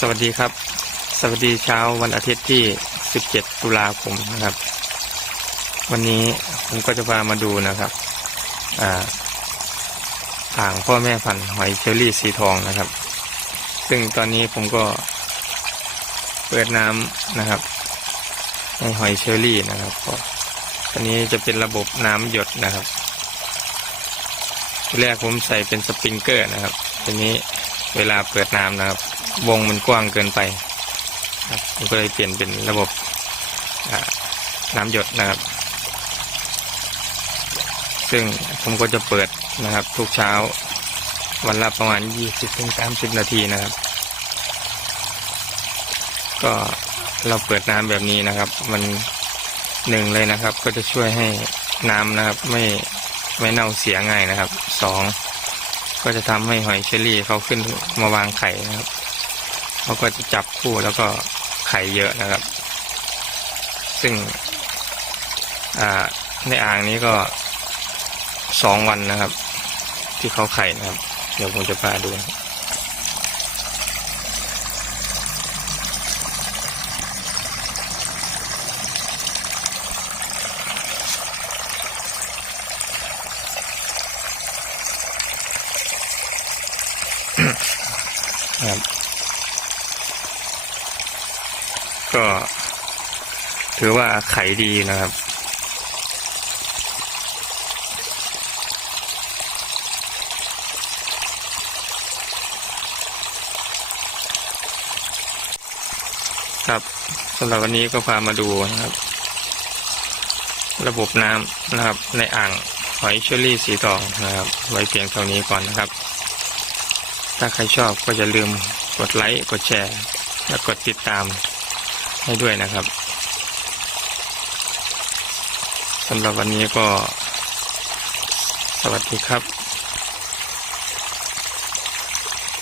สวัสดีครับ สวัสดีเช้าวันอาทิตย์ที่ 17 ตุลาคมนะครับ วันนี้ผมก็จะพามาดูนะครับอ่าอ่างพ่อแม่พันธุ์หอยเชอรี่สีทองนะครับ ซึ่งตอนนี้ผมก็เปิดน้ำนะครับให้หอยเชอรี่นะครับก็อันนี้จะเป็นระบบน้ำหยดนะครับทีแรกผมใส่เป็นสปริงเกอร์นะครับทีนี้เวลาเปิดน้ำนะครับ วงมันกว้างเกินไปครับผมก็เลยเปลี่ยนเป็นระบบน้ำหยดนะครับ ซึ่งผมก็จะเปิดนะครับ ทุกเช้า วันละประมาณ 20-30 นาทีนะครับ ก็เราเปิดน้ำแบบนี้นะครับ มันหนึ่งเลยนะครับ ก็จะช่วยให้น้ำนะครับ ไม่ไม่เน่าเสียง่ายนะครับสองก็จะทำให้หอยเชอรี่เขาขึ้นมาวางไข่นะครับ เขาก็จะจับคู่แล้วก็ไข่เยอะนะครับ ซึ่งในอ่างนี้ก็สองวันนะครับ ที่เขาไข่นะครับ เดี๋ยวผมจะพาดูนะครับครับ ก็ ถือว่าไข่ดีนะครับ ครับสำหรับวันนี้ก็พามาดูนะครับ ระบบน้ำนะครับ ในอ่างหอยเชอรี่สีทองนะครับ ไว้เพียงเท่านี้ก่อนนะครับ ถ้าใครชอบก็อย่าลืมกดไลค์ กดแชร์ และกดติดตาม ให้ด้วยนะครับสำหรับวันนี้ก็ สวัสดีครับ